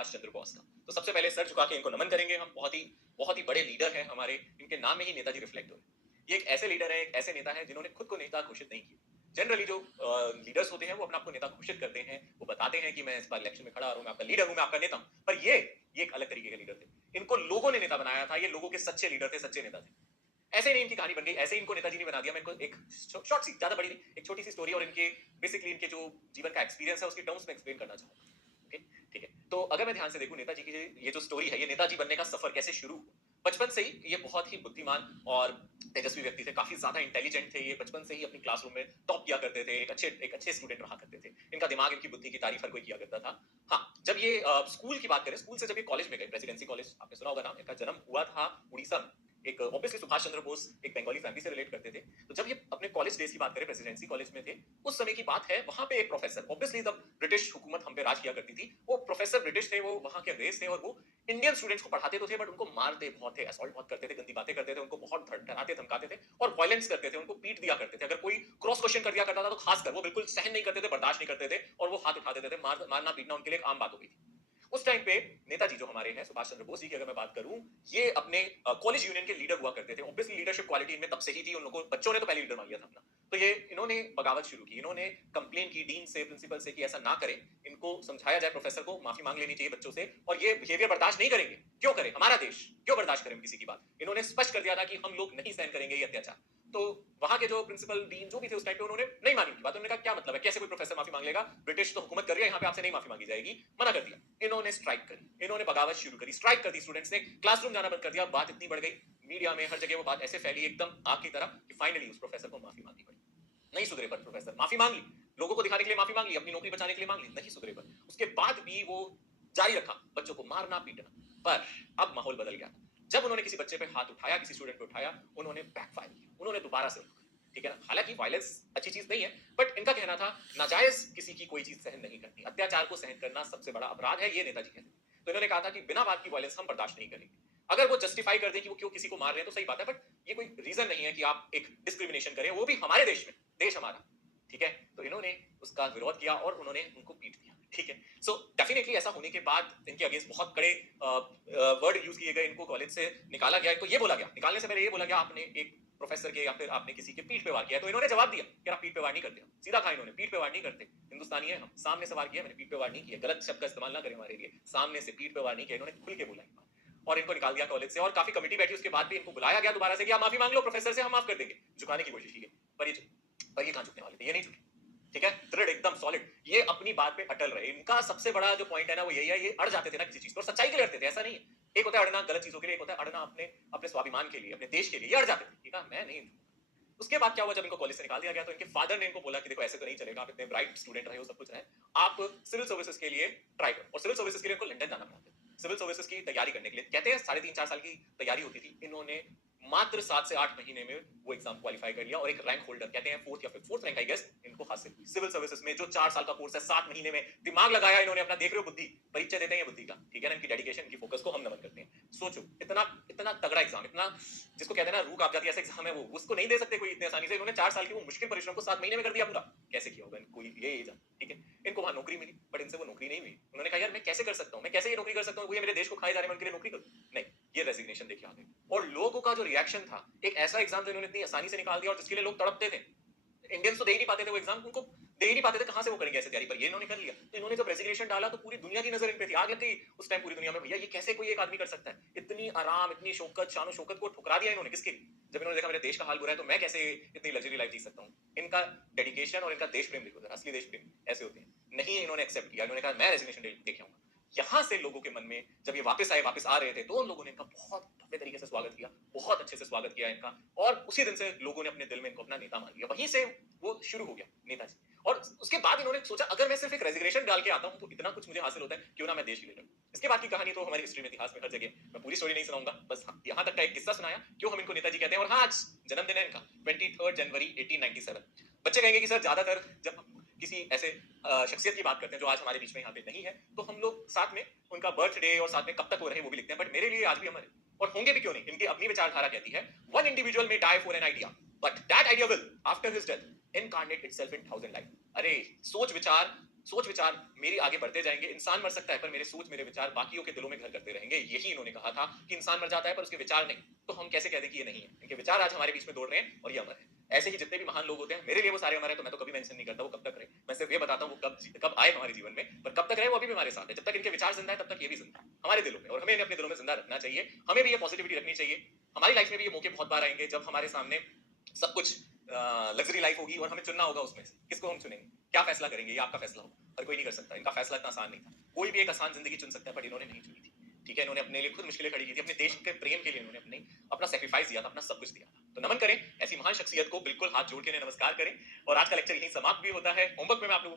सुभाष चंद्र बोस का। तो सबसे पहले सर झुका के इनको नमन करेंगे हम। बहुत ही बड़े लीडर हैं हमारे, इनके नाम में ही नेताजी रिफ्लेक्ट हो रहे हैं। ये एक ऐसे लीडर हैं, एक ऐसे नेता हैं जिन्होंने खुद को नेता घोषित नहीं किया। जनरली जो लीडर्स होते हैं वो अपने आप को नेता घोषित करते हैं, वो बताते हैं कि मैं इस बार इलेक्शन में खड़ा हूं, मैं आपका लीडर हूं, मैं आपका नेता हूं। पर ये एक अलग तरीके के लीडर थे। इनको लोगों ने नेता बनाया था, ये लोगों के सच्चे लीडर थे, सच्चे नेता थे। ऐसे नहीं इनकी कहानी बन गई, ऐसे इनको नेताजी ने बना दिया। मैं इनको एक शॉर्ट सी, ज्यादा बड़ी नहीं, एक छोटी सी स्टोरी और इनके बेसिकली इनके जो जीवन का एक्सपीरियंस है उसके टर्म्स में एक्सप्लेन करना चाहूंगा। ओके, ठीक है। तो अगर मैं ध्यान से देखूं नेताजी की ये जो स्टोरी है, ये नेताजी बनने का सफर कैसे शुरू हुआ। बचपन से ही ये बहुत ही बुद्धिमान और तेजस्वी व्यक्ति थे, काफी ज्यादा इंटेलिजेंट थे। ये बचपन से ही अपनी क्लासरूम में टॉप किया करते थे, एक अच्छे स्टूडेंट रहा करते थे। इनका दिमाग, इनकी बुद्धि की तारीफ हर कोई किया करता था। हाँ, जब ये स्कूल की बात करें, स्कूल से जब ये कॉलेज में गए, प्रेसिडेंसी कॉलेज, आपने सुना होगा नाम, इनका जन्म हुआ था उड़ीसा में। एक ऑब्वियसली सुभाष चंद्र बोस एक बंगाली फैमिली से रिलेट करते थे। तो जब ये अपने कॉलेज डेज की बात करें, प्रेसिडेंसी कॉलेज में थे, उस समय की बात है। वहां पे एक प्रोफेसर, ऑब्वियसली तब ब्रिटिश हुकूमत हम पे राज किया करती थी, वो प्रोफेसर ब्रिटिश थे, वो वहां के अंग्रेज थे और वो इंडियन स्टूडेंट्स को पढ़ाते तो थे, बट उनको मारते बहुत थे, असॉल्ट बहुत करते थे, गंदी बातें करते थे, उनको बहुत डराते धमकाते थे और वायलेंस करते थे, उनको पीट दिया करते थे। अगर कोई क्रॉस क्वेश्चन कर दिया करता था तो खासकर वो बिल्कुल सहन नहीं करते थे, बर्दाश्त नहीं करते थे और वो हाथ उठा देते थे। मारना पीटना उनके लिए एक आम बात हो गई थी। उस टाइम पे नेताजी जो हमारे हैं, सुभाष चंद्र बोस जी की अगर मैं बात करूं, ये अपने कॉलेज यूनियन के लीडर हुआ करते थे। ऑब्वियसली लीडरशिप क्वालिटी इनमें तब से ही थी, उन लोगों बच्चों ने तो पहले लीडर मान लिया था अपना। तो ये इन्होंने बगावत शुरू की, इन्होंने कंप्लेन की डीन से, प्रिंसिपल से कि ऐसा ना करें, इनको समझाया जाए, प्रोफेसर को माफी मांग लेनी चाहिए बच्चों से, और ये बिहेवियर बर्दाश्त नहीं करेंगे। क्यों करें, हमारा देश, क्यों बर्दाश्त करें किसी की बात। इन्होंने स्पष्ट कर दिया था कि हम लोग नहीं सहन करेंगे ये अत्याचार। तो वहां के जो प्रिंसिपल डीन जो भी थे उस टाइम पे, उन्होंने नहीं मानी उनकी बात। उन्होंने कहा क्या मतलब है, कैसे कोई प्रोफेसर माफी मांग लेगा, ब्रिटिश तो हुकूमत कर रही है यहाँ पे, आपसे नहीं माफी मांगी जाएगी, मना कर दिया। इन्होंने स्ट्राइक करी, इन्होंने बगावत शुरू करी, स्ट्राइक कर दी, स्टूडेंट्स ने क्लासरूम जाना बंद कर दिया। बात इतनी बढ़ गई, मीडिया में हर जगह वो बात ऐसे फैली एकदम आग की तरह कि फाइनली उस प्रोफेसर को माफी मांगनी पड़ी। नहीं सुधरे पर प्रोफेसर, माफी मांग ली, लोगों को दिखाने के लिए माफी मांग ली, अपनी नौकरी बचाने के लिए मांग ली, नहीं सुधरे पर उसके बाद भी वो जारी रखा बच्चों को मारना पीटना। पर अब माहौल बदल गया। जब उन्होंने किसी बच्चे पे हाथ उठाया, किसी स्टूडेंट पे उठाया, उन्होंने बैकफायर किया, उन्होंने दोबारा से, ठीक है ना। हालांकि वायलेंस अच्छी चीज नहीं है, बट इनका कहना था नाजायज किसी की कोई चीज सहन नहीं करनी, अत्याचार को सहन करना सबसे बड़ा अपराध है, ये नेताजी कहते थे। तो इन्होंने कहा था कि बिना बात की वायलेंस हम बर्दाश्त नहीं करेंगे। अगर वो जस्टिफाई कर दे कि वो क्यों किसी को मार रहे हैं तो सही बात है, बट ये कोई रीजन नहीं है कि आप एक डिस्क्रिमिनेशन करें, वो भी हमारे देश में, देश हमारा, ठीक है। तो इन्होंने उसका विरोध किया और उन्होंने उनको पीट दिया, ठीक है। सो डेफिनेटली ऐसा होने के बाद इनके अगेंस्ट बहुत कड़े वर्ड यूज किए गए, इनको कॉलेज से निकाला गया। इनको ये बोला गया, निकालने से पहले ये बोला गया आपने एक प्रोफेसर के या फिर आपने किसी के पीठ पे वार किया। तो इन्होंने जवाब दिया कि आप पीठ पे वार नहीं करते, सीधा कहा इन्होंने, पीठ पे वार नहीं करते, हिंदुस्तानी है हम, सामने से वार किया, मैंने पीठ पे वार नहीं किया। गलत शब्द का इस्तेमाल ना करें हमारे लिए, सामने से पीठ पे वार नहीं किया, इन्होंने खुल के बोला और इनको निकाल दिया कॉलेज से। और काफी कमिटी बैठी, उसके बाद भी इनको बुलाया गया दोबारा से कि आप माफी मांग लो प्रोफेसर से, हम माफ कर देंगे। झुकाने की कोशिश की गई, पर ये कहां झुकने वाले थे, ये नहीं झुके, ठीक है। दृढ़, एकदम सॉलिड, ये अपनी बात पे अटल रहे। इनका सबसे बड़ा जो पॉइंट है ना वो यही है, ये अड़ जाते थे ना किसी चीज पर, सच्चाई के लिए अड़ते थे, ऐसा नहीं है। एक होता है अड़ना गलत चीजों के लिए, एक होता है अड़ना अपने अपने स्वाभिमान के लिए, अपने देश के लिए, ये अड़ जाते थे, ठीक है। मैं नहीं। उसके बाद क्या हुआ, जब इनको कॉलेज से निकाल दिया गया तो इनके फादर ने इनको बोला कि देखो ऐसे तो नहीं चलेगा, आप इतने ब्राइट स्टूडेंट रहे हो, सब कुछ रहे, आप सिविल सर्विसेज के लिए ट्राई करो। और सिविल सर्विसेज के लिए इनको लंदन जाना पड़ा था, सिविल सर्विसेज की तैयारी करने के लिए। कहते हैं 3.5-4 साल की तैयारी होती थी, इन्होंने मात्र 7 से 8 महीने में वो एग्जाम क्वालिफाई कर लिया और एक रैंक होल्डर, कहते हैं 4th या 5th रैंक आई गेस, इनको हासिल हुई। सिविल सर्विसेज में जो 4 साल का कोर्स है, 7 महीने में दिमाग लगाया इन्होंने अपना, देख रहे हो बुद्धि, परिचय देते हैं ये बुद्धि का, ठीक है ना। इनकी डेडिकेशन, इनकी फोकस को हम नमन करते हैं। सोचो इतना इतना तगड़ा एग्जाम, इतना जिसको कहते हैं ना रूह कांप जाती है, ऐसा एग्जाम है वो, उसको नहीं दे सकते कोई इतने आसानी से। इन्होंने 4 साल की वो मुश्किल परिश्रम को 7 महीने में कर दिया पूरा। कैसे किया होगा कोई ये एग्जाम, ठीक है। इनको वहां नौकरी मिली, बट इनसे वो नौकरी नहीं हुई। उन्होंने कहा यार मैं कैसे कर सकता हूं, मैं कैसे ये नौकरी कर सकता हूं, ये मेरे देश को खाए जा रहे हैं, मैं उनके लिए नौकरी करूं, नहीं। ये रेजिग्नेशन देखिए आ गई। और लोगों का जो रिएक्शन था, एक ऐसा एग्जाम जो इन्होंने इतनी आसानी से निकाल दिया और जिसके लिए लोग तड़पते थे, इंडियंस तो दे ही नहीं पाते थे वो एग्जाम, उनको दे ही नहीं पाते थे, कहां से वो करेंगे ऐसे तैयारी, पर ये इन्होंने कर लिया। तो इन्होंने जब रेजिग्नेशन डाला तो पूरी दुनिया की नजर इन पे थी, आग लग गई उस टाइम पूरी दुनिया में, भैया ये कैसे कोई एक आदमी कर सकता है। इतनी आराम, इतनी शौकत, शानो शौकत को ठुकरा दिया इन्होंने, किसके लिए, जब इन्होंने देखा मेरे देश का हाल बुरा है तो मैं कैसे इतनी लग्जरी लाइफ जी सकता हूं। इनका डेडिकेशन और इनका देश प्रेम देखो, असली देश प्रेम ऐसे होते हैं। नहीं, इन्होंने एक्सेप्ट किया, इन्होंने कहा मैं रेजिग्नेशन देके आऊंगा। यहां से लोगों के मन में जब ये वापस आ रहे थे, तो उन लोगों ने इनका बहुत भव्य तरीके से स्वागत किया, बहुत अच्छे से स्वागत किया इनका। और उसी दिन से लोगों ने अपने दिल में इनको अपना नेता मान लिया, वहीं से वो शुरू हो गया नेताजी। और उसके बाद इन्होंने सोचा अगर मैं सिर्फ एक रेजिग्नेशन डाल के आता हूं तो इतना कुछ मुझे हासिल होता है, क्यों ना मैं देश के लिए लड़ूं। इसके बाद की कहानी तो हमारी हिस्ट्री में, इतिहास में हर जगह, मैं पूरी स्टोरी नहीं सुनाऊंगा, बस यहां तक का एक किस्सा सुनाया क्यों हम इनको नेताजी कहते हैं। और हाँ, आज जन्मदिन है इनका, 23 जनवरी 1897। बच्चे कहेंगे कि सर ज्यादातर जब हम किसी ऐसे शख्सियत की बात करते हैं जो आज हमारे बीच में यहाँ पे नहीं है, तो हम लोग साथ में उनका बर्थडे और साथ में कब तक हो रहे हैं वो भी लिखते हैं, बट मेरे लिए आज भी अमर है, और होंगे भी क्यों नहीं। इनकी अपनी विचारधारा कहती है one individual may die for an idea, but that idea will after his death incarnate itself in 1000 life. अरे सोच विचार सोच विचार मेरी आगे बढ़ते जाएंगे। इंसान मर सकता है पर मेरे सोच मेरे विचार बाकियों के दिलों में घर करते रहेंगे। यही इन्होंने कहा था कि इंसान मर जाता है पर उसके विचार नहीं। तो हम कैसे कह दें कि ये नहीं है? इनके विचार आज हमारे बीच में दौड़ रहे हैं और ये अमर है। ऐसे ही जितने भी महान लोग होते हैं मेरे लिए वो सारे अमर है, तो मैं तो कभी मेंशन नहीं करता वो कब तक रहे। मैं सिर्फ ये बताता हूँ वो कब आए हमारे जीवन में, पर कब तक रहे वो अभी भी हमारे साथ है। जब तक इनके विचार जिंदा है तब तक ये भी जिंदा है हमारे दिलों में, और हमें इन्हें अपने दिलों में जिंदा रखना चाहिए। हमें भी ये पॉजिटिविटी रखनी चाहिए। हमारी लाइफ में भी ये मौके बहुत बार आएंगे जब हमारे सामने सब कुछ लग्जरी लाइफ होगी और हमें चुनना होगा उसमें से किसको हम चुनेंगे, क्या फैसला करेंगे, ये आपका फैसला होगा। हर कोई नहीं कर सकता, इनका फैसला इतना आसान नहीं था। कोई भी एक आसान जिंदगी चुन सकता है बट इन्होंने नहीं चुनी थी। ठीक है, इन्होंने अपने लिए खुद मुश्किलें खड़ी की थी, अपने देश के प्रेम के लिए इन्होंने अपना सेक्रीफाइस दिया था, अपना सब कुछ दिया था। तो नमन करें ऐसी महान शख्सियत को, बिल्कुल हाथ जोड़ के इन्हें नमस्कार करें। और आज का लेक्चर यहीं समाप्त भी होता है। होमवर्क में मैं आप लोगों